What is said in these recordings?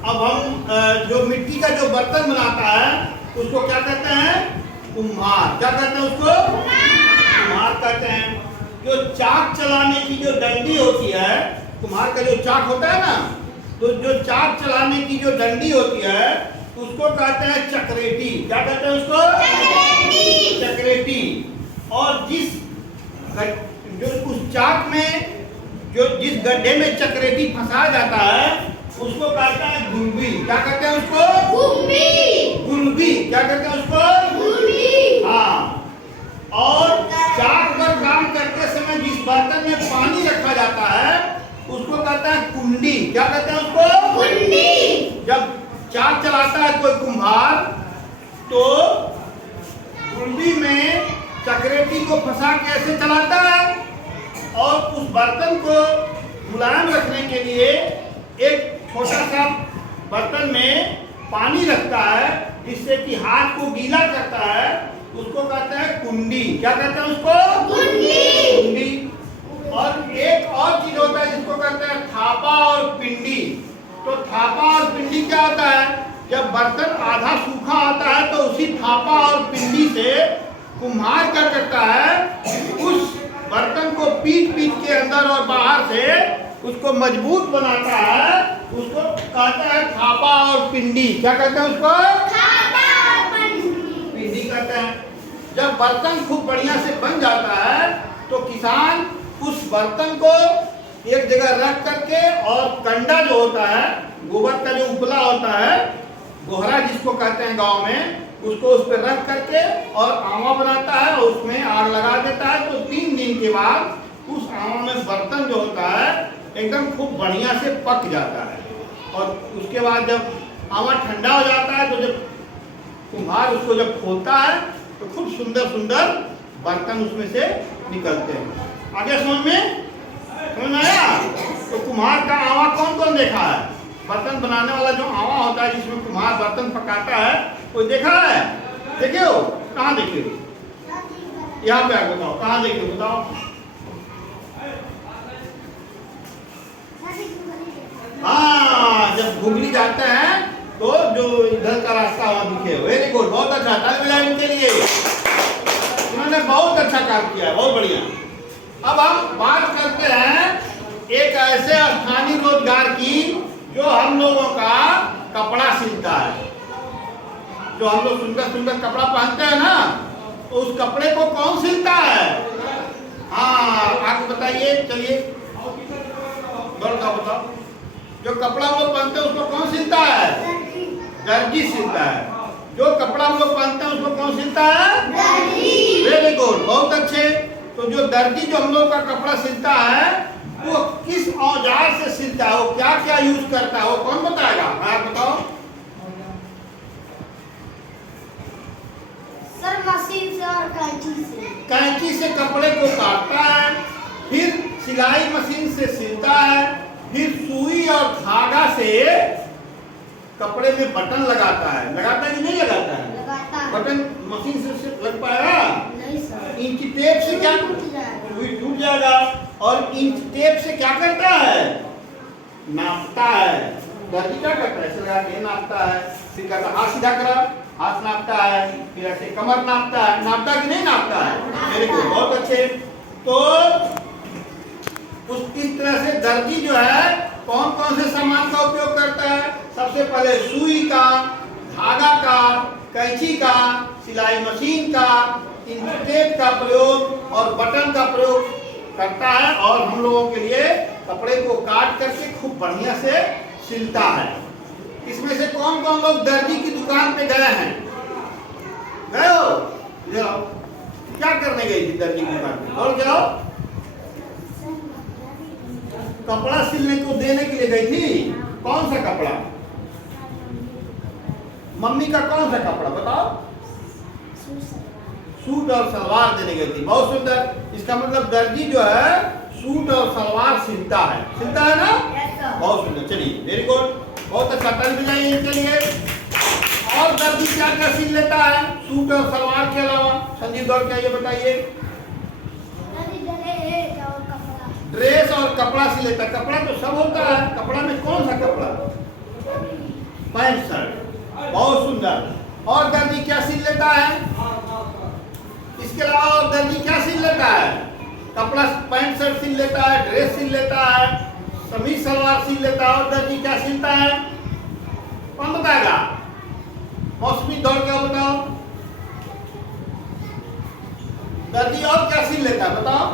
अब हम जो मिट्टी का जो बर्तन बनाता है उसको क्या कहते हैं? कुम्हार। क्या कहते हैं उसको? कुम्हार कहते हैं। जो चाक चलाने की जो डंडी होती है, कुम्हार का जो चाक होता है ना, तो जो चाक चलाने की जो डंडी होती है उसको कहते हैं चक्रेटी। क्या कहते हैं उसको? चक्रेटी। और जो उस चाक में जो जिस गड्ढे में चक्रेटी फंसाया जाता है उसको कहते हैं गुलबी। क्या कहते हैं उसको? गुलबी। क्या कहते हैं उसको? हाँ। और चाक पर काम करते समय जिस बर्तन में पानी रखा जाता है उसको कहते हैं कुंडी। क्या कहते हैं उसको? कुंडी। जब चाक चलाता है कोई कुम्हार तो कुंडी में चक्रेटी को फंसा के ऐसे चलाता है और उस बर्तन को मुलायम रखने के लिए एक छोटा सा बर्तन में पानी रखता है जिससे कि हाथ को गीला करता है, उसको कहते हैं कुंडी। क्या कहते हैं उसको? कुंडी। और एक और चीज होता है जिसको कहते हैं थापा और पिंडी। तो थापा और पिंडी क्या होता है? जब बर्तन आधा सूखा होता है तो उसी थापा और पिंडी से कुम्हार क्या करता है, उस बर्तन को पीट के अंदर और बाहर से उसको मजबूत बनाता है। उसको कहता है थापा और पिंडी। क्या कहते हैं उसको? पिंडी कहते हैं। जब बर्तन खूब बढ़िया से बन जाता है तो किसान उस बर्तन को एक जगह रख करके और कंडा जो होता है, गोबर का जो उपला होता है, गोहरा जिसको कहते हैं गांव में, उसको उस पर रख करके और आवा बनाता है और उसमें आग लगा देता है। तो 3 दिन के बाद उस आवा में बर्तन जो होता है एकदम खूब बढ़िया से पक जाता है। और उसके बाद जब आवा ठंडा हो जाता है तो जब कुम्हार उसको जब खोलता है तो खूब सुंदर सुंदर बर्तन उसमें से निकलते हैं। आगे समझ में आया? तो कुम्हार का आवा कौन कौन देखा है? बर्तन बनाने वाला जो आवा होता है जिसमें कुम्हार बर्तन पकाता है, कोई देखा है? देखे हो? कहाँ देखे हो? यहाँ पे आगे बताओ, कहाँ देखे हो? बताओ। हाँ, जब घुगली जाते हैं तो जो इधर का रास्ता वहां दिखे। वेरी गुड, बहुत अच्छा। ताली बजाओ इनके लिए, उन्होंने बहुत अच्छा काम किया है, बहुत बढ़िया। अब हम बात करते हैं एक ऐसे स्थानीय रोजगार की जो हम लोगों का कपड़ा सिलता है। जो हम लोग सुंदर सुंदर कपड़ा पहनते हैं ना, तो उस कपड़े को कौन सिलता है? हाँ, आगे बताइए, चलिए बताओ। जो कपड़ा हम लोग पहनते हैं उसको कौन सिलता है? दर्जी सिलता है। जो कपड़ा हम लोग पहनते हैं उसको कौन सिलता है? दर्जी। वेरी गुड, बहुत अच्छे। तो जो दर्जी जो हम लोग का कपड़ा सिलता है वो किस औजार से सिलता है, वो क्या क्या यूज करता है, वो कौन बताएगा? आप बताओ। सर, मशीन से और कैंची से। कैंची से कपड़े को काटता है, फिर सिलाई मशीन से सिलता है, फिर सुई और धागा से कपड़े में बटन लगाता है। लगाता है कि नहीं लगाता है? लगाता है। बटन मशीन से लग पाएगा? नहीं सर। इंच टेप से क्या सुई टूट जाएगा। और इंच टेप से क्या करता है? नापता है। दर्जी क्या करता है? ऐसे लगा के नापता है, फिर कहता है हाथ सीधा करा, हाथ नापता है, फिर ऐसे कमर नापता है। नापता कि नहीं नापता है? मेरे को बहुत अच्छे। तो इस तरह से दर्जी जो है कौन कौन से सामान का उपयोग करता है? सबसे पहले सुई का, धागा का, कैंची का, सिलाई मशीन का, इंच टेप का प्रयोग और बटन का प्रयोग करता है। और हम लोगों के लिए कपड़े को काट करके खूब बढ़िया से सिलता है। इसमें से कौन कौन लोग दर्जी की दुकान पे गए हैं? गए हो? जाओ। क्या करने गई थी दर्जी की दुकान पे? और जाओ। कपड़ा सिलने को देने के लिए गई थी। कौन सा कपड़ा? मम्मी का कौन सा कपड़ा बताओ? सूट और सलवार देने गई थी। बहुत सुंदर। इसका मतलब दर्जी जो है सूट और सलवार सिलता है। सिलता है ना? बहुत सुंदर। चलिए, वेरी गुड, बहुत अच्छा। ताली बजाइए इनके लिए। और दर्जी क्या क्या सिल लेता है सूट और सलवार के अलावा? संजीव दौड़ के आइए, बताइए। ड्रेस और कपड़ा सिल लेता है। कपड़ा तो सब होता है, कपड़ा में कौन सा कपड़ा? पैंट शर्ट, बहुत सुंदर। और दर्जी क्या सिल लेता है? इसके अलावा और दर्जी क्या सिल लेता है? कपड़ा, पैंट शर्ट सिल लेता है, ड्रेस सिल लेता है, कमीज सलवार सिल लेता है। और दर्जी क्या सिलता है? कौन बताएगा? मौसमी दौड़ क्या बताओ? दर्जी और क्या सिल लेता है बताओ?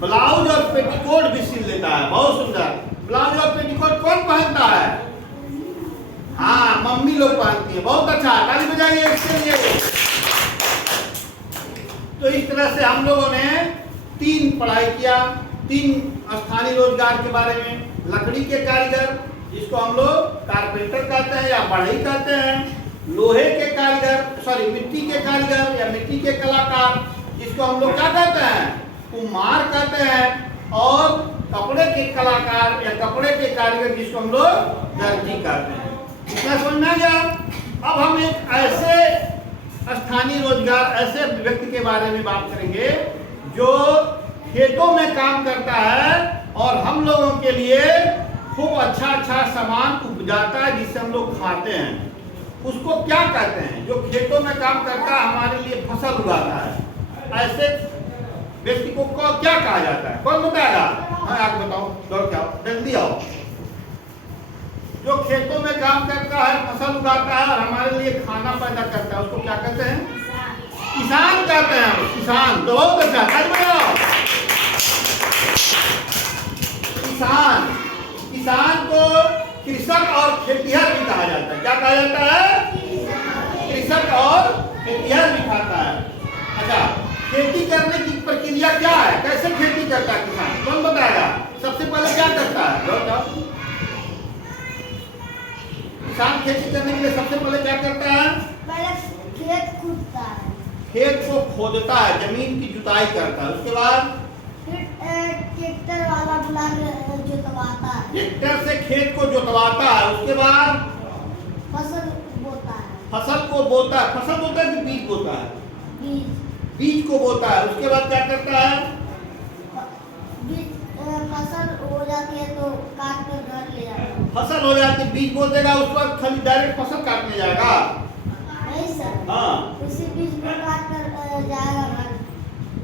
ब्लाउज और पेटीकोट भी सिल लेता है, बहुत सुंदर। ब्लाउज और पेटीकोट कौन पहनता है? हाँ, मम्मी लोग पहनती है। बहुत अच्छा, ताली बजाइए इसके लिए। तो इस तरह से हम लोगों ने 3 पढ़ाई किया, 3 स्थानीय रोजगार के बारे में। लकड़ी के कारीगर, जिसको हम लोग कारपेंटर कहते हैं या बढ़ई कहते हैं। लोहे के कारीगर, मिट्टी के कारीगर या मिट्टी के कलाकार, जिसको हम लोग क्या कहते हैं? कुम्हार कहते हैं। और कपड़े के कलाकार या कपड़े के कारीगर, जिसको हम लोग दर्जी कहते हैं। इतना समझ में आ गया? अब हम एक ऐसे स्थानीय रोजगार, ऐसे व्यक्ति के बारे में बात करेंगे जो खेतों में काम करता है और हम लोगों के लिए खूब अच्छा सामान उपजाता है, जिससे हम लोग खाते हैं। उसको क्या कहते हैं? जो खेतों में काम करता है, हमारे लिए फसल उगाता है। ऐसे व्यक्ति को क्या कहा जाता है? कौन बताएगा? हाँ, आप बताओ, दौड़ के आओ, जल्दी आओ। जो खेतों में काम करता है, फसल उगाता है और हमारे लिए खाना पैदा करता है, उसको क्या कहते हैं? किसान कहते हैं। किसान, तो बहुत अच्छा, किसान। किसान को कृषक और खेतिहर भी कहा जाता है। क्या कहा जाता है? कृषक और खेतिहर भी खाता है। अच्छा, खेती करने की प्रक्रिया क्या है? कैसे खेती करता है किसान? कौन बताएगा? सबसे पहले क्या करता है? किसान खेती करने के लिए सबसे पहले क्या करता है? पहले खेत खोदता है, खेत को खोदता है, जमीन की जुताई करता है। उसके बाद फिर ट्रैक्टर वाला बुला के जोतवाता है, ट्रैक्टर से खेत को जोतवाता है। उसके बाद फसल बोता है, फसल को बोता है। फसल बोता है कि बीज बोता है? बीज को बोता है। उसके बाद क्या करता है? फसल हो जाती है तो काट कर घर ले जाता है। फसल हो जाती है, बीज बो देगा, उस पर खाली डायरेक्ट फसल काटने जाएगा? नहीं सर, हाँ, उसी बीज को काट कर जाएगा घर।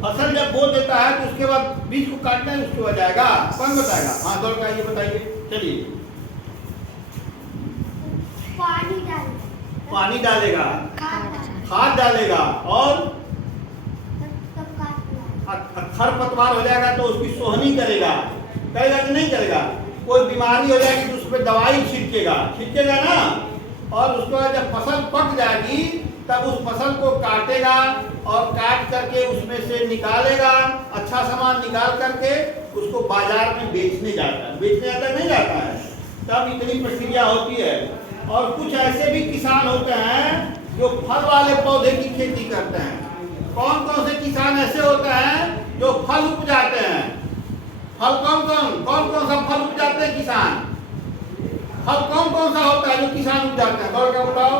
फसल जब बो देता है तो उसके बाद बीज को काटना है, उसके बाद जाएगा। कौन बताएगा? हाँ, दौड़ का ये बताइए, चलिए। पानी डालेगा, खाद डालेगा और खरपतवार हो जाएगा तो उसकी सोहनी करेगा कि नहीं करेगा? कोई बीमारी हो जाएगी तो उस पर दवाई छिड़केगा ना। और उसके बाद जब फसल पक जाएगी तब उस फसल को काटेगा और काट करके उसमें से निकालेगा, अच्छा सामान निकाल करके उसको बाजार में बेचने जाता है, नहीं जाता है? तब इतनी प्रक्रिया होती है। और कुछ ऐसे भी किसान होते हैं जो फल वाले पौधे की खेती करते हैं। कौन कौन से किसान ऐसे होते हैं जो फल उपजाते हैं? फल कौन कौन सा फल उपजाते हैं किसान? फल कौन कौन सा होता है जो किसान उपजाते हैं? दौड़ कर बताओ।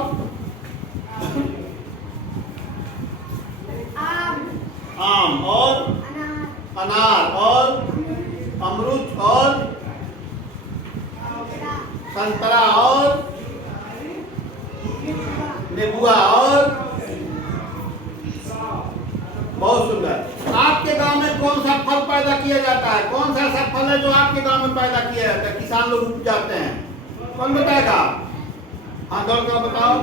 आम और अनार और अमरूद और संतरा और नेबुआ और बहुत सुंदर। आपके गांव में कौन सा फल पैदा किया जाता है? कौन सा ऐसा फल है जो आपके गांव में पैदा किया जाता है, किसान लोग उपजाते हैं? कौन बताएगा? हाँ, दौड़ कर बताओ।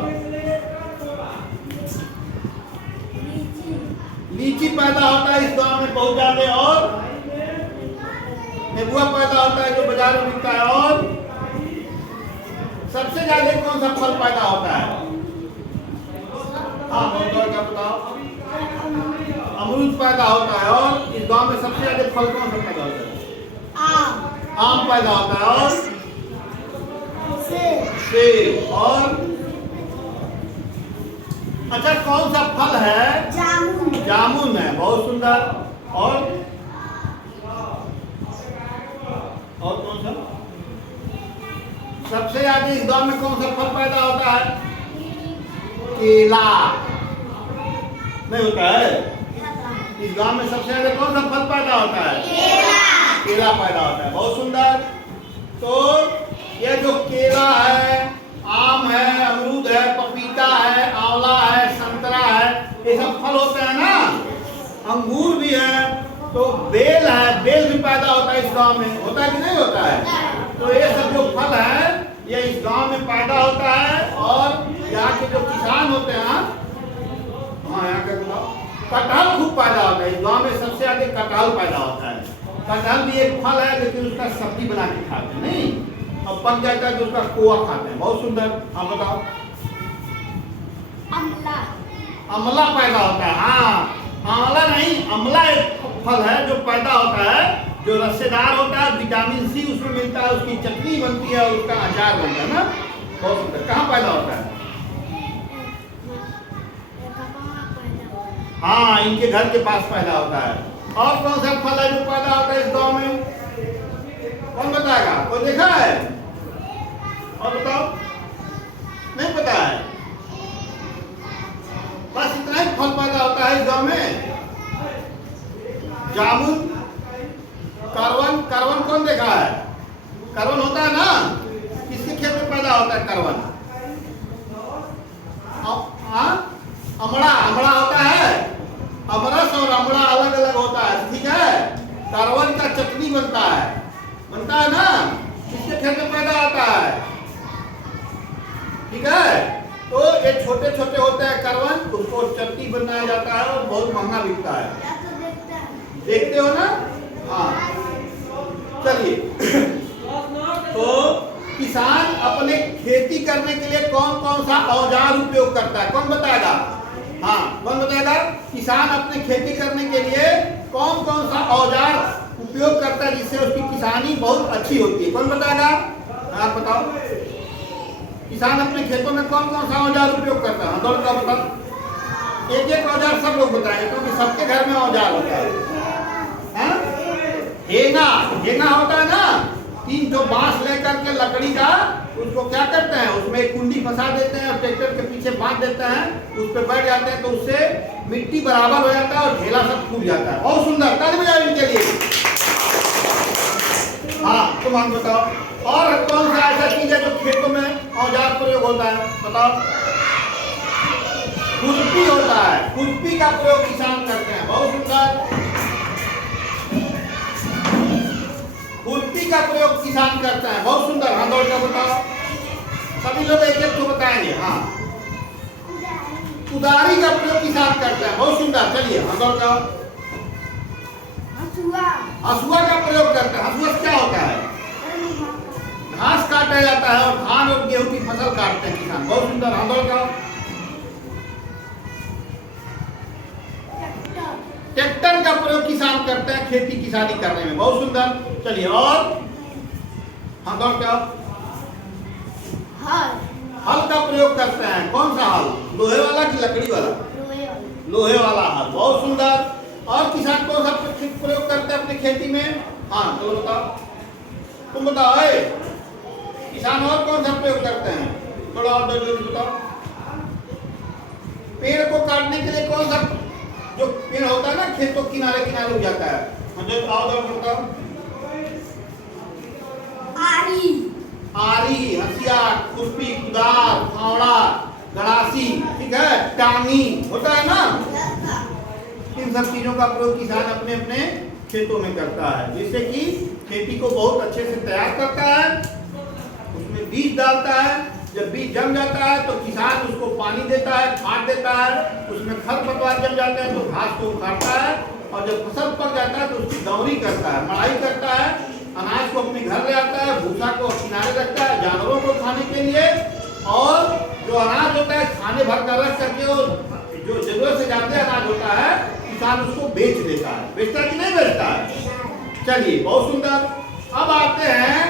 लीची पैदा होता है इस गांव में बहुत ज्यादा, और नेबुआ पैदा होता है जो बाजार में बिकता है। और सबसे ज्यादा कौन सा फल पैदा होता है? हाँ, दौड़ कर बताओ। अमरूद पैदा होता है। और इस गांव में सबसे ज्यादा फल कौन सा पैदा होता है? आम पैदा होता है। और सेब। और अच्छा, कौन सा फल है? जामुन है, बहुत सुंदर। और कौन सा? सबसे ज्यादा इस गांव में कौन सा फल पैदा होता है? केला। नहीं होता है? इस गांव में सबसे ज्यादा कौन सा फल पैदा होता है? केला पैदा होता है। बहुत सुंदर। तो ये जो केला है, आम है, अमरूद है, पपीता है, आंवला है, संतरा है, ये सब फल होते हैं ना। अंगूर भी है, तो बेल है, बेल भी पैदा होता है इस गांव में, होता है कि नहीं होता है। तो ये सब जो फल है ये इस गांव में पैदा होता है। और यहाँ के जो किसान होते हैं, हाँ यहाँ के कटहल खूब पैदा होता है इस गांव में, सबसे आगे कटहल पैदा होता है। कटहल भी एक फल है, लेकिन उसका सब्जी बना के खाते हैं, नहीं अब पक जाता है तो उसका कोआ खाते हैं। बहुत सुंदर। हाँ बताओ। अमला। अमला पैदा होता है। हाँ आंवला नहीं, अमला एक फल है जो पैदा होता है, जो रसेदार होता है, विटामिन सी उसमें मिलता है, उसकी चटनी बनती है, उसका अचार बनता है ना। बहुत सुंदर। कहाँ पैदा होता है? हाँ इनके घर के पास पैदा होता है। और कौन सा फल है जो पैदा होता है इस गांव में? कौन बताएगा? कोई देखा है? और बताओ। नहीं पता है? बस इतना ही फल पैदा होता है इस गांव में। जामुन, करवन। करवन कौन देखा है? करवन होता है ना, किसके खेत में पैदा होता है करवन? अमड़ा। अमड़ा होता है। अमरस और अमड़ा अलग अलग होता है, ठीक है। करवन का चटनी बनता है ना, किसके खेत में पैदा होता है? ठीक है। तो ये छोटे छोटे होते हैं करवन, उसको चटनी बनाया जाता है और बहुत महंगा बिकता है। देखते हो ना। हाँ चलिए। तो किसान अपने खेती करने के लिए कौन कौन सा औजार उपयोग करता है? कौन बताएगा? हाँ कौन बताएगा? किसान अपने खेती करने के लिए कौन कौन सा औजार उपयोग करता है जिससे उसकी किसानी बहुत अच्छी होती है? कौन बताएगा? आप बताओ। किसान अपने खेतों में कौन कौन सा औजार उपयोग करता है? दौड़ का बताओ। एक एक औजार सब लोग बताएंगे, क्योंकि सबके घर में औजार होता है। हेंगा। हेंगा होता है ना, 3 जो बांस लेकर के लकड़ी का, उसको क्या करते हैं, उसमें एक कुंडी फंसा देते हैं और ट्रैक्टर के पीछे बांध देते हैं, उस पर बैठ जाते हैं, तो उससे मिट्टी बराबर हो जाता है और ढेला सब फूट जाता है। बहुत सुंदर। ताली बजाओ इनके लिए। हाँ तुम हम बताओ। और कौन सा ऐसा चीज है जो खेतों में औजार प्रयोग होता है? बताओ। खुरपी होता है। खुरपी का प्रयोग किसान करते हैं। बहुत सुंदर। खुरपी का प्रयोग किसान करता है। बहुत सुंदर। हाँ दौड़ का बताओ। सभी लोग एक एक तो बताएंगे। हाँ कुदारी का प्रयोग किसान करता है। बहुत सुंदर। चलिए हाँ दौड़ का। हसुआ का प्रयोग करता है। हसुआ क्या होता है? घास काटा जाता है और धान और गेहूं की फसल काटते हैं किसान। बहुत सुंदर। हाँ दौड़ का। ट्रैक्टर का प्रयोग किसान करते हैं खेती किसानी करने में। बहुत सुंदर। चलिए और हाँ दौड़ का। हल का प्रयोग करते हैं। कौन सा हल? लोहे वाला कि लकड़ी वाला? लोहे वाला हल। बहुत सुंदर। और किसान कौन सा प्रयोग करते हैं अपनी खेती में? हाँ चलो बताओ। तुम बताओ। किसान और कौन सा प्रयोग करते हैं? थोड़ा और बताओ। पेड़ को काटने के लिए कौन सा जो पेड़ होता है ना खेतों किनारे किनारे उग जाता है? मुझे बताओ। आरी, हसिया, खुरपी, कुदार, फावड़ा, गड़ासी, ठीक है, टांगी होता है ना। इन सब चीजों का प्रयोग किसान अपने अपने खेतों में करता है, जिससे कि खेती को बहुत अच्छे से तैयार करता है। उसमें बीज डालता है। जब बीज जम जाता है तो किसान उसको पानी देता है, खाद देता है। उसमें खरपतवार जम जाते हैं तो घास को उखाड़ता है, और जब फसल पक जाता है तो उसकी दौरी करता है, मड़ाई करता है, अनाज को अपने घर ले आता है, भूसा को किनारे रखता है जानवरों को खाने के लिए, और जो अनाज होता है खाने भर कर रख करके, और जो जरूरत से ज्यादा अनाज होता है किसान उसको बेच देता है। बेचता है कि नहीं बेचता है? चलिए बहुत सुंदर। अब आते हैं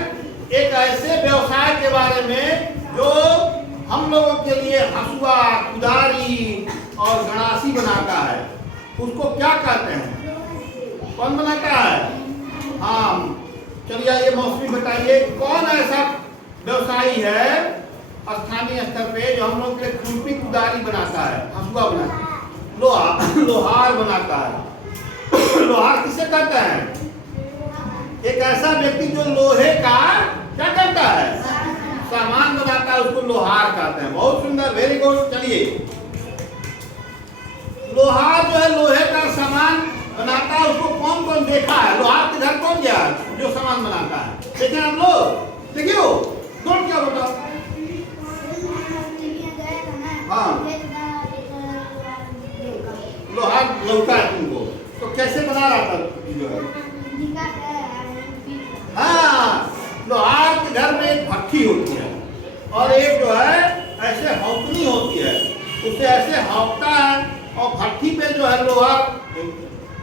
एक ऐसे व्यवसाय के बारे में जो हम लोगों के लिए हसुआ, कुदारी और गड़ासी बनाता है। उसको क्या कहते हैं? कौन बनाता है? हाँ चलिए ये मौसमी बताइए, कौन ऐसा व्यवसायी है स्थानीय स्तर पे जो हम लोग के खुरपी कुदारी बनाता है, हसुआ बनाता है, लोहार बनाता है। लोहार किसे कहते हैं? व्यक्ति जो लोहे का क्या करता है, सामान बनाता है, उसको लोहार कहते हैं। बहुत सुंदर, वेरी गुड। चलिए, लोहार जो है लोहे का सामान बनाता है, उसको कौन कौन देखा है? लोहार के घर कौन गया जो सामान बनाता है? देखें आप लोग, देखियो कौन, क्या बताओ? हाँ, लोहार लौटा है तुमको, तो कैसे बना रहा था जो है? हाँ, लोहार के घर में एक भट्ठी होती है और एक जो है ऐसे हौकनी होती है, उसे ऐसे हौकता है और भट्ठी पे जो है लोहा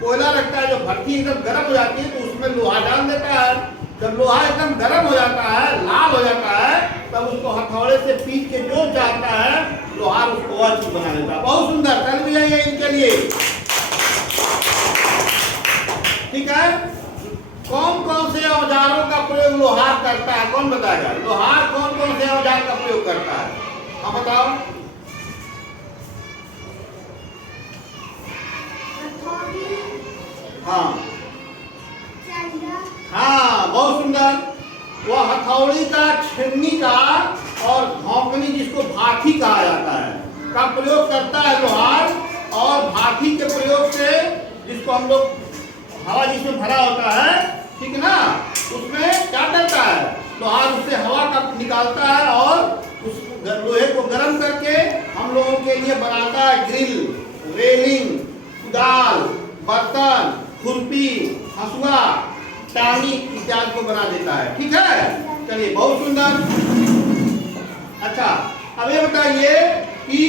कोयला रखता है। जो भट्ठी एकदम गर्म हो जाती है तो उसमें लोहा डाल देता है। जब लोहा एकदम गर्म हो जाता है, लाल हो जाता है, तब उसको हथौड़े से पीट के जो चाहता है लोहार उसको वह चीज बना देता है। बहुत सुंदर, कल भी जाइए इनके लिए, ठीक है। कौन कौन से औजारों का प्रयोग लोहार करता है, कौन बताएगा? लोहार कौन कौन से औजार का प्रयोग करता है? हाँ बताओ। हाँ हाँ, बहुत सुंदर। वह हथौड़ी का, छन्नी का और भौंकनी, जिसको भाठी कहा जाता है, का प्रयोग करता है लोहार। और भाठी के प्रयोग से, जिसको हम लोग हवा जिसमें भरा होता है, ठीक ना, उसमें क्या करता है लोहार, उससे हवा का निकालता है और उस लोहे को गर्म करके हम लोगों के लिए बनाता है ग्रिल, रेलिंग, कुदाल, बर्तन, खुरपी, हंसुआ, टानी इत्यादि को बना देता है, ठीक है। चलिए, बहुत सुंदर। अच्छा, अब ये बताइए कि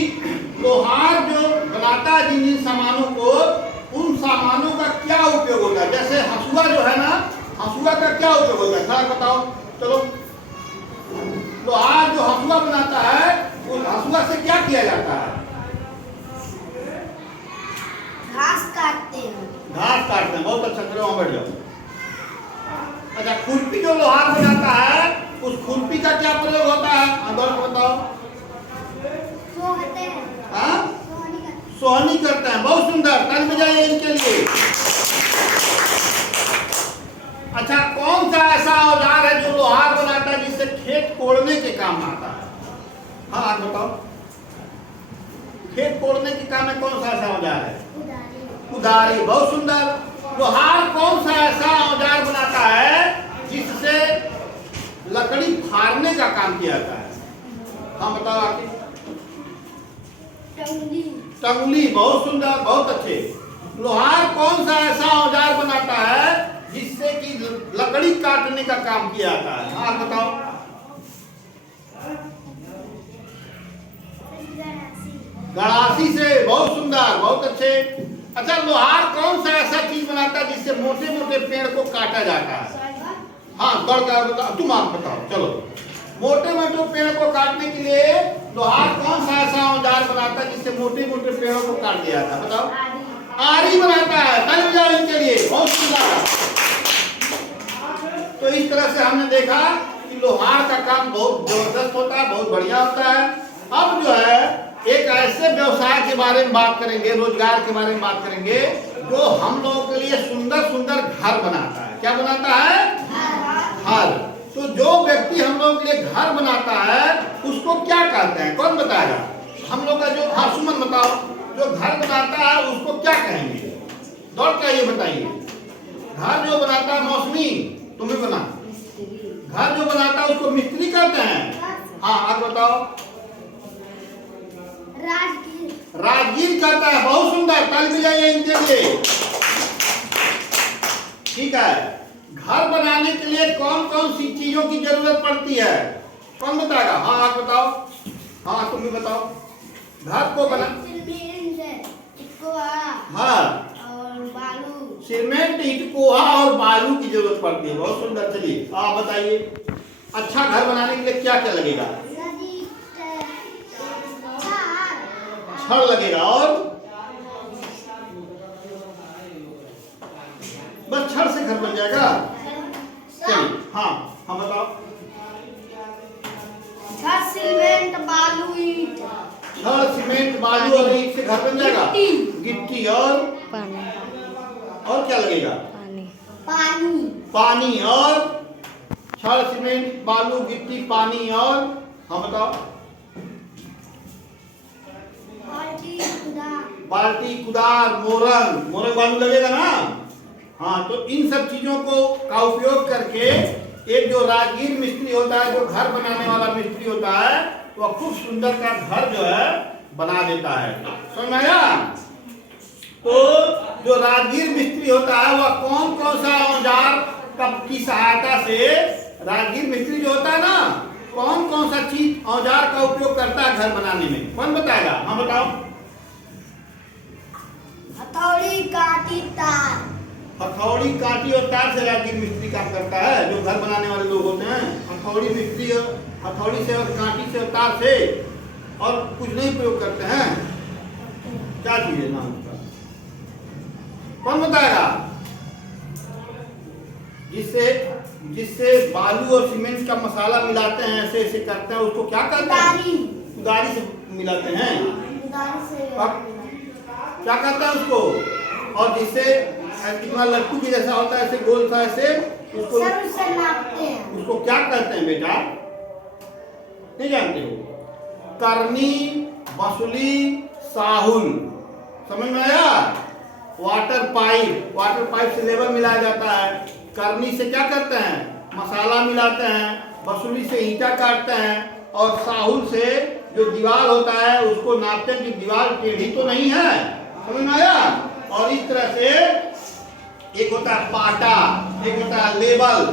लोहार जो बनाता है जिन जिन सामानों को, उन सामानों का क्या उपयोग होता है? जैसे हंसुआ जो है ना, हंसुआ का क्या उपयोग होता है? खड़ा बताओ, चलो। लोहार जो हंसुआ बनाता है, उस हंसुआ से क्या किया जाता है? घास काटते हैं। घास काटते हैं, बहुत अच्छा। चलो वहां बैठ जाओ। अच्छा, खुरपी जो लोहार बनाता है, उस खुरपी का क्या प्रयोग होता है? आंदोलन बताओ। हाँ, सोहनी करते हैं। बहुत सुंदर, कल में जाइए इनके लिए। अच्छा, कौन सा ऐसा औजार है जो लोहार बनाता है जिससे खेत कोड़ने के काम आता है? हाँ, आप बताओ। खेत कोड़ने के काम में कौन सा ऐसा औजार है? कुदारी। बहुत सुंदर। लोहार कौन सा ऐसा औजार बनाता है जिससे लकड़ी फाड़ने का काम किया जाता है? हाँ बताओ आगे। टंगली। बहुत सुंदर, बहुत अच्छे। लोहार कौन सा ऐसा औजार बनाता है जिससे कि लकड़ी काटने का काम किया जाता है? हाँ बताओ। गड़ासी से। बहुत सुंदर, बहुत अच्छे। अच्छा, लोहार कौन सा ऐसा चीज बनाता है जिससे मोटे मोटे पेड़ को काटा जाता है? हाँ, बताओ, तुम आप बताओ, चलो। मोटे मोटे पेड़ को काटने के लिए लोहार कौन सा ऐसा औजार बनाता है जिससे मोटे मोटे पेड़ों को काट दिया जाता है? बताओ। आरी बनाता है। कल जाओ इनके लिए, बहुत सुंदर। तो इस तरह से हमने देखा कि लोहार का काम बहुत जबरदस्त होता है, बहुत बढ़िया होता है। अब जो है एक ऐसे व्यवसाय के बारे में बात करेंगे, रोजगार के बारे में बात करेंगे, जो हम लोगों के लिए सुंदर सुंदर घर बनाता है। क्या बनाता है? घर। तो जो व्यक्ति हम लोगों के लिए घर बनाता है उसको क्या कहते हैं? कौन बताएगा? हम लोग का जो, हाँ सुमन बताओ, जो घर बनाता है उसको क्या कहेंगे? दौड़ के ये बताइए। घर जो बनाता है, मौसमी तुम भी बना, घर जो बनाता है उसको मिस्त्री कहते हैं। हाँ, आप बताओ। राजगीर कहता है। बहुत सुंदर, कल भी जाइए इनके लिए, ठीक है। घर बनाने के लिए कौन कौन सी चीजों की जरूरत पड़ती है? कौन बताएगा? हाँ आप बताओ। हाँ तुम भी बताओ। घर को बना, हाँ, और बालू, सीमेंट, ईंट, कोहा और बालू की जरूरत पड़ती है। बहुत सुंदर। चलिए आप बताइए, अच्छा घर बनाने के लिए क्या क्या लगेगा? छड़ लगेगा और बस छड़ से घर बन जाएगा? चलिए, हाँ हाँ बताओ। छड़, सीमेंट, बालू, ईंट। छड़, सीमेंट, बालू और ईंट से घर बन जाएगा? गिट्टी और पानी। और क्या लगेगा? पानी। पानी। पानी और छड़ सीमेंट बालू गिट्टी पानी और हाँ बताओ बाल्टी कुदार मोरंग मोरंग बालू लगेगा ना। हाँ तो इन सब चीजों को का उपयोग करके एक जो राजगीर मिस्त्री होता है, जो घर बनाने वाला मिस्त्री होता है, वह खूब सुंदर का घर जो है बना देता है। समझ में आया? तो जो राजगीर मिस्त्री होता है वह कौन कौन सा औजार की सहायता से, राजगीर मिस्त्री जो होता है ना, कौन कौन सा चीज औजार का उपयोग करता है घर बनाने में? कौन बताएगा? हाँ बताओ। हथौड़ी कांटी तार। हथौड़ी कांटी और तार से राजगीर मिस्त्री काम करता है, जो घर बनाने वाले लोग होते हैं। हथौड़ी मिस्त्री हथौड़ी से और कांटी से और तार से और कुछ नहीं प्रयोग करते हैं। क्या चीज है नाम उसका? कौन बताएगा? जिससे बालू और सीमेंट का मसाला मिलाते हैं, ऐसे ऐसे करते हैं, उसको क्या कहते हैं? कुदारी से मिलाते हैं। क्या कहते हैं उसको? और जिससे कितना लट्टू की जैसा होता है, ऐसे गोल सा, ऐसे उसको नापते हैं। उसको क्या कहते हैं बेटा? नहीं जानते हो? करनी, बसुली, साहुल। समझ में आया? वाटर पाइप से लेबर मिलाया जाता है। करनी से क्या करते हैं? मसाला मिलाते हैं। बसुली से ईंटा काटते हैं। और साहुल से जो दीवार होता है उसको नापते हैं कि दीवार टेढ़ी तो नहीं है। समझ में आया? और इस तरह से एक होता है पाटा, एक होता है लेबल,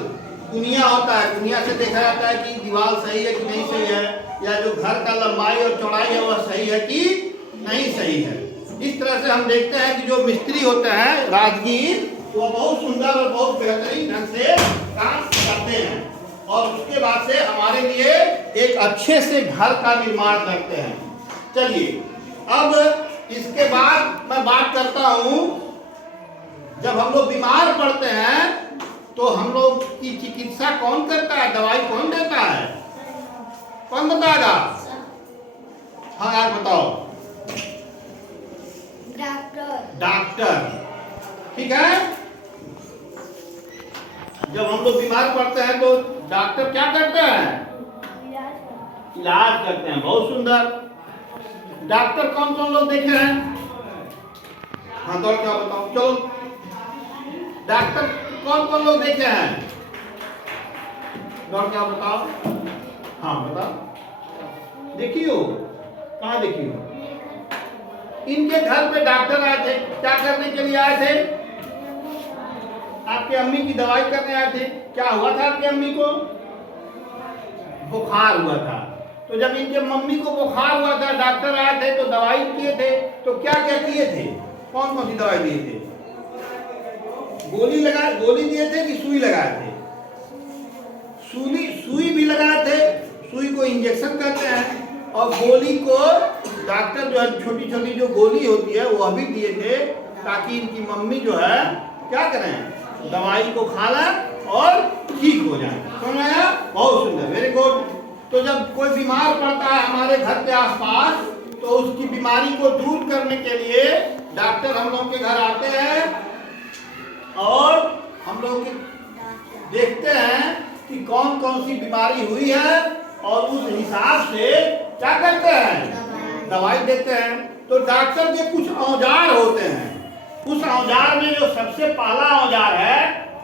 कुनिया होता है। कुनिया से देखा जाता है कि दीवार सही है कि नहीं सही है, या जो घर का लंबाई और चौड़ाई है वह सही है कि नहीं सही है। इस तरह से हम देखते हैं कि जो मिस्त्री होते हैं राजगीर, वो बहुत सुंदर और बहुत बेहतरीन ढंग से काम करते हैं, और उसके बाद से हमारे लिए एक अच्छे से घर का निर्माण करते हैं। चलिए अब इसके बाद मैं बात करता हूं, जब हम लोग बीमार पड़ते हैं तो हम लोग की चिकित्सा कौन करता है? दवाई कौन देता है? कौन बताएगा? हाँ यार बताओ। डॉक्टर। ठीक है। जब हम लोग बीमार पड़ते हैं तो डॉक्टर क्या करते हैं? इलाज करते हैं। बहुत सुंदर। डॉक्टर कौन कौन लोग देखे हैं? हाँ तो क्या बताओ, चलो डॉक्टर कौन कौन लोग देखे हैं? क्या बताओ? हाँ बताओ। देखियो, कहाँ देखियो? इनके घर पे डॉक्टर आए थे। क्या करने के लिए आए थे? आपके अम्मी की दवाई करने आए थे। क्या हुआ था आपकी अम्मी को? बुखार हुआ था। तो जब इनके मम्मी को बुखार हुआ था, डॉक्टर आए थे तो दवाई किए थे। तो क्या क्या किए थे? कौन कौन सी दवाई दिए थे? गोली दिए थे कि सुई लगाए थे? सुई भी लगाए थे। सुई को इंजेक्शन कहते हैं, और गोली को डॉक्टर जो है छोटी छोटी जो गोली होती है वह भी दिए थे, ताकि इनकी मम्मी जो है क्या करें? दवाई को खा लें और ठीक हो जाए। समझ आया? बहुत सुंदर, वेरी गुड। तो जब कोई बीमार पड़ता है हमारे घर के आसपास, तो उसकी बीमारी को दूर करने के लिए डॉक्टर हम लोग के घर आते हैं, और हम लोग देखते हैं कि कौन कौन सी बीमारी हुई है, और उस हिसाब से क्या करते हैं? दवाई देते हैं। तो डॉक्टर के कुछ औजार होते हैं। उस औजार में जो सबसे पहला औजार है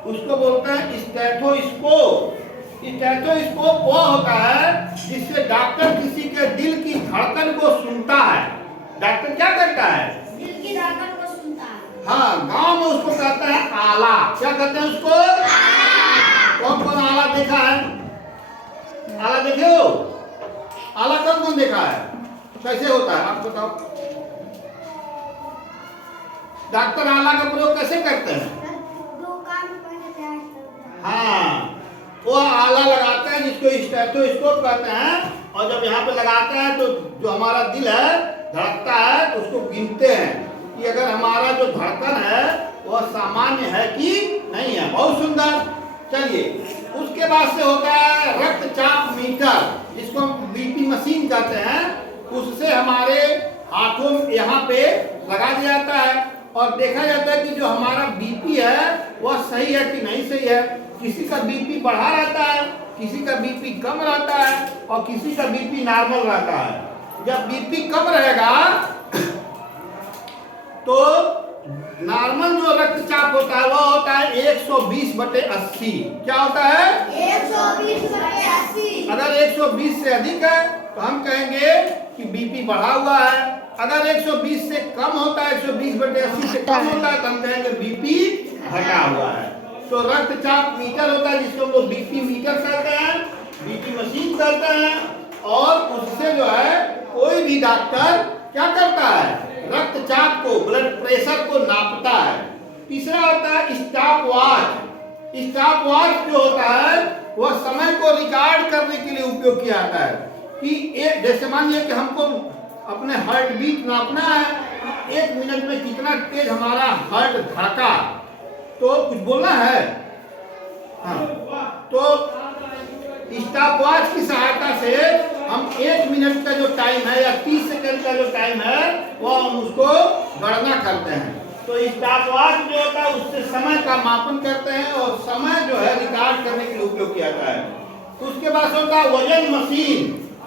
उसको बोलते हैं स्टेथोस्कोप। स्टेथोस्कोप वो होता है जिससे डॉक्टर किसी के दिल की धड़कन को सुनता है। डॉक्टर क्या करता है? दिल की धड़कन को सुनता है। हाँ, गांव में उसको कहते हैं आला। क्या कहते हैं उसको? कौन कौन आला देखा है? आला देखे हो? आला कौन कौन देखा है? कैसे होता है आप बताओ? डॉक्टर आला का प्रयोग कैसे करते हैं? हाँ, वो आला लगाते हैं जिसको स्टेथोस्कोप कहते हैं, और जब यहाँ पे लगाते हैं तो जो हमारा दिल है धड़कता है, तो उसको गिनते हैं कि अगर हमारा जो धड़कन है वह सामान्य है कि नहीं है। बहुत सुंदर। चलिए उसके बाद से होता है रक्तचाप मीटर, जिसको हम बीपी मशीन कहते हैं। उससे हमारे हाथों यहाँ पे लगा दिया जाता है, और देखा जाता है कि जो हमारा बीपी है वह सही है कि नहीं सही है। किसी का बीपी बढ़ा रहता है, किसी का बीपी कम रहता है और किसी का बीपी नॉर्मल रहता है। जब बीपी कम रहेगा तो नॉर्मल जो रक्तचाप होता है वो होता है 120/80। क्या होता है? 120/80। अगर 120 से अधिक है तो हम कहेंगे कि बीपी बढ़ा हुआ है। अगर 120 से कम होता है, 120/80 से कम होता है तो हम कहेंगे बीपी घटा हुआ है। तो रक्तचाप मीटर होता है जिसको हम लोग बीपी मीटर कहते हैं, बीपी मशीन कहते हैं। और उससे जो है कोई भी डॉक्टर क्या करता है? रक्तचाप को, ब्लड प्रेशर को नापता है। तीसरा होता है स्टॉप वॉच। स्टॉप वॉच जो होता है वह समय को रिकॉर्ड करने के लिए उपयोग किया जाता है कि एक, जैसे मानिए कि हमको अपने हार्ट बीट नापना है, 1 मिनट में कितना तेज हमारा हार्ट धड़का, तो कुछ बोलना है। हाँ, तो स्टॉप वॉच की सहायता से हम 1 मिनट का जो टाइम है या 30 सेकंड का जो टाइम है वो हम उसको गणना करते हैं। तो स्टॉप वॉच जो होता है उससे समय का मापन करते हैं और समय जो है रिकॉर्ड करने के लिए उपयोग किया जाता है। उसके बाद होता है वजन मशीन।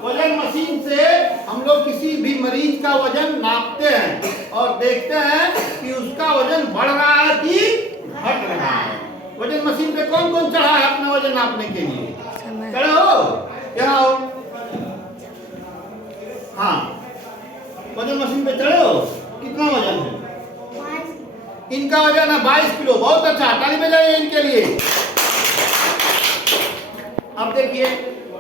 वजन मशीन से हम लोग किसी भी मरीज का वजन नापते हैं और देखते हैं कि उसका वजन बढ़ रहा है कि घट रहा है। वजन मशीन पे कौन कौन चढ़ा है अपना वजन नापने के लिए? चढ़े हो? क्या हो? हाँ, वजन मशीन पे चढ़े हो? कितना वजन है? इनका वजन है 22 किलो। बहुत अच्छा, ताली बजाइए इनके लिए। अब देखिए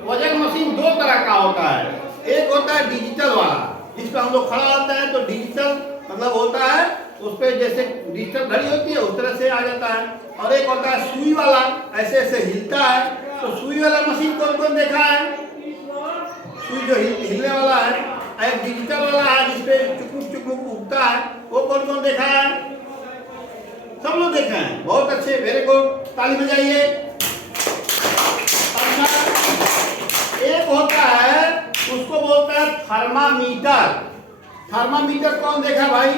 वजन मशीन 2 तरह का होता है। एक होता है डिजिटल वाला, जिस पर हम लोग खड़ा होता है तो डिजिटल मतलब होता है, उस पर जैसे डिजिटल घड़ी होती है उस तरह से आ जाता है। और एक होता है सुई वाला, ऐसे ऐसे हिलता है। तो सुई वाला मशीन कौन कौन देखा है? सुई जो हिलने वाला है। एक डिजिटल वाला है जिसपे चुकमुक चुकमुक उगता है, वो कौन कौन देखा है? सब लोग देखे हैं। बहुत अच्छे, वेरी गुड, ताली बजाइए। एक होता है उसको बोलते हैं थर्मामीटर। थर्मामीटर कौन देखा भाई?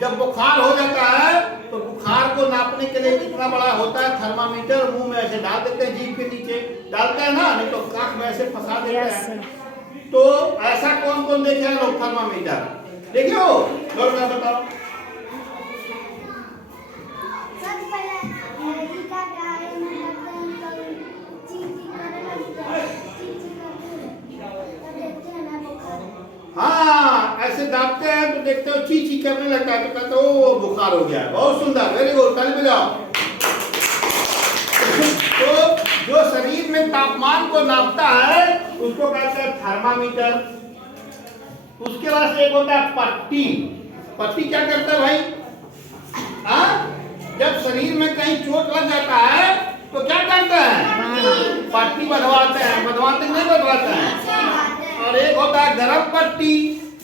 जब बुखार हो जाता है तो बुखार को नापने के लिए कितना बड़ा होता है थर्मामीटर, मुंह में ऐसे डाल देते हैं, जीभ के नीचे डालते हैं ना, नहीं तो कान में ऐसे फंसा देते हैं। तो ऐसा कौन कौन देखे हैं लोग थर्मामीटर? देखियो लोग ना बताओ। हाँ, ऐसे दाबते हैं तो देखते हो ची ची करने लगता है तो कहते हो बुखार हो गया। बहुत सुंदर, वेरी गुड, ताली बजाओ। तो जो शरीर में तापमान को नापता है उसको कहते हैं थर्मामीटर। उसके बाद से एक होता है पट्टी। पट्टी क्या करता है भाई? हाँ, जब शरीर में कहीं चोट लग जाता है तो क्या करते हैं? पट्टी बंधवाते हैं। बंधवाते नहीं बंधवाते हैं। और एक होता है गरम पट्टी।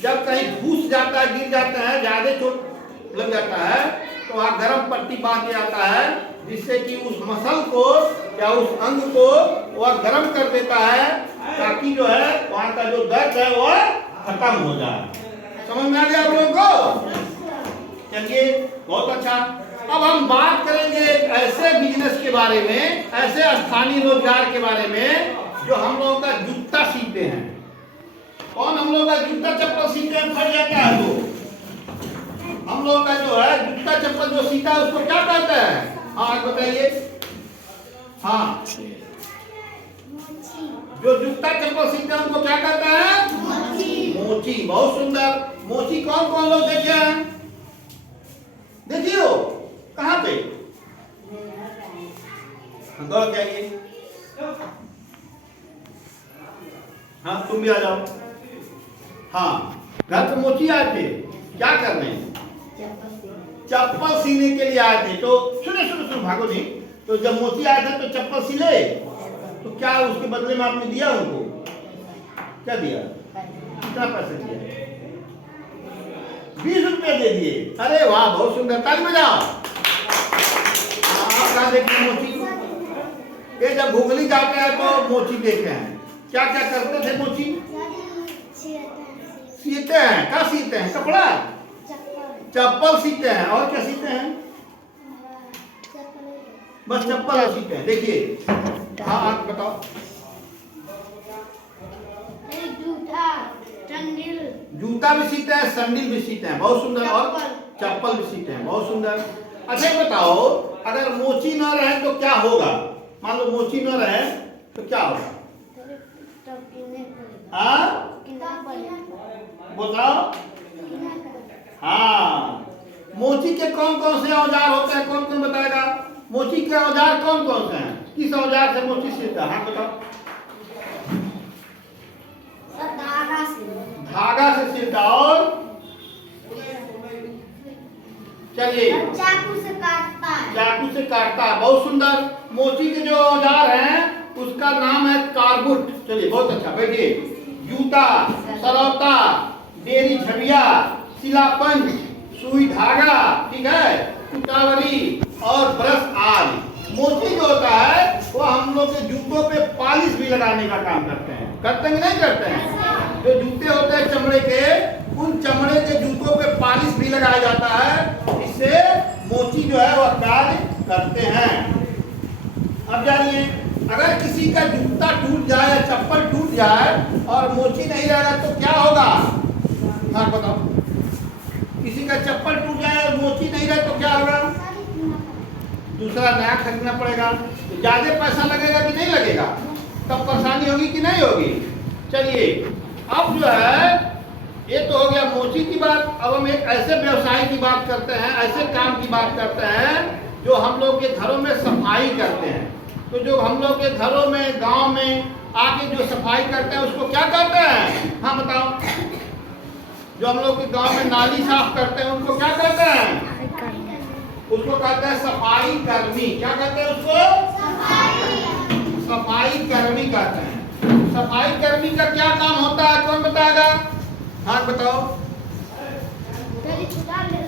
जब कहीं घुस जाता है, गिर जाता है, ज्यादा चोट लग जाता है तो वहाँ गरम पट्टी बांध दिया जाता है, जिससे कि उस मसल को या उस अंग को वह गर्म कर देता है ताकि जो है वहाँ का जो दर्द है वह खत्म हो जाए। समझ में आ गया आप लोगों को? चलिए, बहुत अच्छा। अब हम बात करेंगे ऐसे बिजनेस के बारे में, ऐसे स्थानीय रोजगार के बारे में जो हम लोगों का जूता सीते हैं। कौन हम लोग का जूता चप्पल सीते हैं? फट जाता है तो हम लोग का जो है जूता चप्पल जो सीता है उसको क्या कहते हैं? हाँ बताइए। हाँ, जो जूता चप्पल सीते हैं उनको क्या कहते हैं? मोची। बहुत सुंदर। मोची कौन कौन लोग देखे हैं? देखियो कहाँ पे? गौर जाइए। हाँ, तुम भी आ जाओ। हाँ, घर पे मोची आए थे, क्या करने? चप्पल सीने के लिए आए थे। तो सुने सुने सुनो, भागो नहीं। तो जब मोची आए थे तो चप्पल सिले, तो क्या उसके बदले में आपने दिया उनको? क्या दिया? कितना पैसा दिया? 20 रुपये दे दिए। अरे वाह, बहुत सुंदर, ताली बजाओ। आप कहाँ देखे मोची? ये जब भूगली जाते हैं तो मोची देखे हैं। क्या क्या करते थे मोची? सीते हैं। क्या सीते हैं? कपड़ा, चप्पल सीते हैं। और क्या सीते हैं? बस चप्पल और सीते हैं। देखिए हाँ आप बताओ। जूता, सैंडल, जूता भी सीते हैं, सैंडल भी सीते हैं, बहुत सुंदर। और चप्पल भी सीते हैं, बहुत सुंदर। अच्छा ये बताओ, अगर मोची न रहे तो क्या होगा? मान लो मोची न रहे तो क्या होगा? तब किन्हें पड़ेगा? हाँ किन्हें पड़ेगा? बताओ। हाँ मोची के कौन कौन से औजार होते हैं? कौन कौन बताएगा? मोची के औजार कौन कौन से हैं? किस औजार से मोची सीता है? हाँ बताओ। धागा से। धागा से सीता। और चलिए चाकू से काटता है। चाकू से काटता है, बहुत सुंदर। मोची के जो औजार हैं उसका नाम है कारबुट। चलिए बहुत अच्छा, बैठिए। जूता, सरौता, डेरी झड़िया, सिलापंच, सुई धागा, ठीक है, कुटावरी और ब्रश आदि। मोची जो होता है वो हम लोग के जूतों पे पॉलिश भी लगाने का काम करते हैं। करते हैं कि नहीं करते हैं? जो जूते होते हैं चमड़े के, उन चमड़े के जूतों पे पॉलिश भी लगाया जाता है। इससे मोची जो है वह कार्य करते हैं। अब जानिए, अगर किसी का जूता टूट जाए या चप्पल टूट जाए और मोची नहीं रहेगा तो क्या होगा? हाँ बताओ। किसी का चप्पल टूट जाए और मोची नहीं रहे तो क्या होगा? दूसरा नया खरीदना पड़ेगा। तो ज्यादा पैसा लगेगा कि नहीं लगेगा? तब परेशानी होगी कि नहीं होगी? चलिए अब जो है ये तो हो गया मोची की बात। अब हम एक ऐसे व्यवसाय की बात करते हैं, ऐसे काम की बात करते हैं जो हम लोग के घरों में सफाई करते हैं। तो जो हम लोग के घरों में, गांव में आके जो सफाई करते हैं उसको क्या कहते हैं? हाँ बताओ। जो हम लोग के गांव में नाली साफ करते हैं उनको क्या कहते हैं? उसको कहते हैं सफाई कर्मी। क्या कहते हैं उसको? सफाई कर्मी कहते हैं। सफाई कर्मी का क्या काम होता है? कौन बताएगा? हाँ बताओ। गली छुटा ले